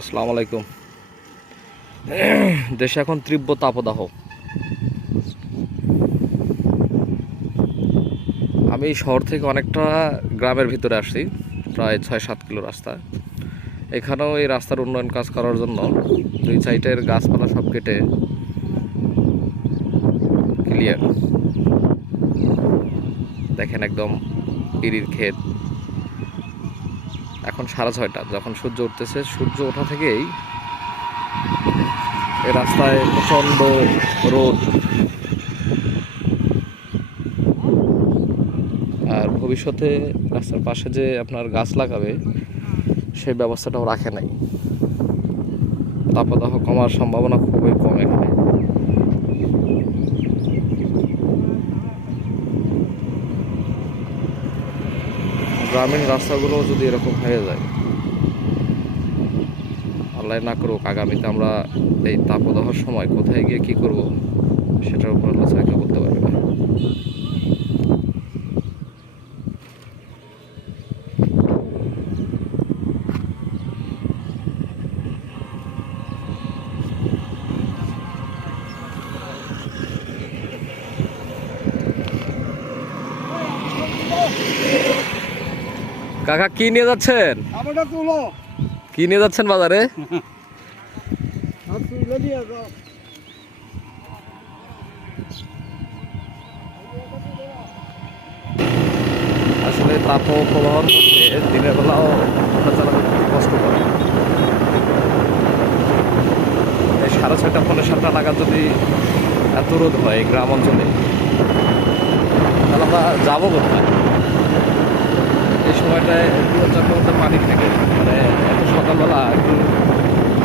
আসসালামু আলাইকুম। দেশে এখন তীব্র তাপদাহ। আমি শহর থেকে অনেকটা গ্রামের ভিতরে আসছি, প্রায় ৬-৭ কিলো রাস্তা। এখানেও এই রাস্তার উন্নয়ন কাজ করার জন্য দুই সাইডের গাছপালা সব কেটে ক্লিয়ার। দেখেন একদম পিড়ির ক্ষেত। এখন 6:30, যখন সূর্য উঠতেছে, সূর্য ওঠা থেকেই এই রাস্তায় প্রচণ্ড রোদ। আর ভবিষ্যতে রাস্তার পাশে যে আপনার গাছ লাগাবে সেই ব্যবস্থাটাও রাখে নাই। তাপদাহ কমার সম্ভাবনা খুবই কম এখানে। গ্রামীণ রাস্তাগুলো যদি এরকম হয়ে যায়, আল্লাহ না করুক, আগামীতে আমরা এই তাপদাহর সময় কোথায় গিয়ে কি করব সেটার উপর আল্লাহ ছাড়া কেউ বলতে পারবে না। কাকা, কি নিয়ে যাচ্ছেন? কি নিয়ে যাচ্ছেন বাজারে? আসলে তাপ প্রবাহের মধ্যে দিনের বেলাও হাঁটা চালানো খুব কষ্টকর। এই 6:30-6:45 নাগাদ যদি এত রোদ হয় গ্রাম অঞ্চলে, তাহলে আমরা যাবো কোথায়? এই সময়টায় চক্রের মধ্যে পানি থেকে, মানে এত সকালবেলা একটু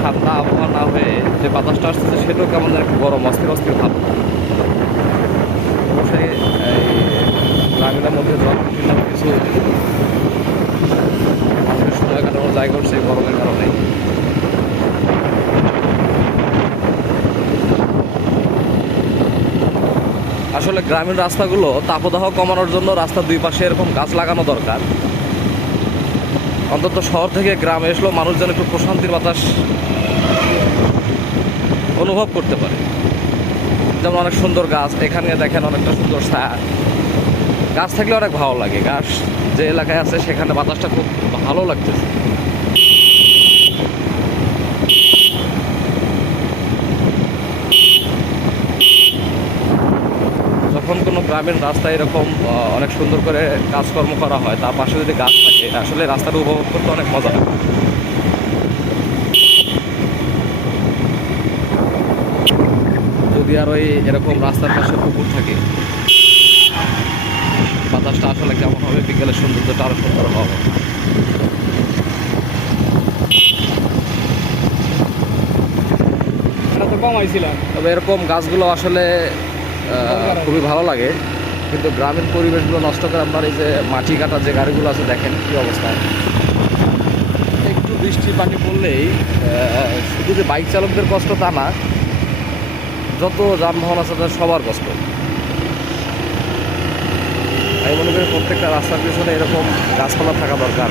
ঠান্ডা আবহাওয়া না হয়ে যে বাতাসটা আসতেছে সেটাও কেমন যেন একটু গরম, অস্থির অস্থির ভাব। অবশ্যই এই গ্রামীণের মধ্যে জল কিনলাম কিছু মানুষের সময় কাটানোর জায়গা হচ্ছে গরমের কারণে। আসলে গ্রামীণ রাস্তাগুলো তাপদাহ কমানোর জন্য রাস্তার দুই পাশে এরকম গাছ লাগানো দরকার। অন্তত শহর থেকে গ্রামে এসলেও মানুষ যেন একটু প্রশান্তির বাতাস অনুভব করতে পারে। যেমন অনেক সুন্দর গাছ, এখানে দেখেন অনেকটা সুন্দর ছায়া। গাছ থাকলে অনেক ভালো লাগে। গাছ যে এলাকায় আছে সেখানে বাতাসটা খুব ভালো লাগতেছে। যখন কোনো গ্রামীণ রাস্তায় এরকম অনেক সুন্দর করে কাজকর্ম করা হয়, তার পাশে যদি গাছ থাকে, আসলে রাস্তাটা উপভোগ করতে অনেক মজা লাগে। যদি আর ওই এরকম রাস্তার পাশে পুকুর থাকে, বাতাসটা আসলে কেমন হবে, বিকেলের সৌন্দর্যটা আরো সুন্দর হবে। তবে এরকম গাছগুলো আসলে খুবই ভালো লাগে, কিন্তু গ্রামীণ পরিবেশগুলো নষ্ট করে আপনার এই যে মাটি কাটার যে গাড়িগুলো আছে, দেখেন কি অবস্থায়। একটু বৃষ্টি পানি পড়লেই শুধু যে বাইক চালকদের কষ্ট তা না, যত যানবাহন আছে তাদের সবার কষ্ট। আমি মনে করি প্রত্যেকটা রাস্তার পিছনে এরকম গাছপালা থাকা দরকার।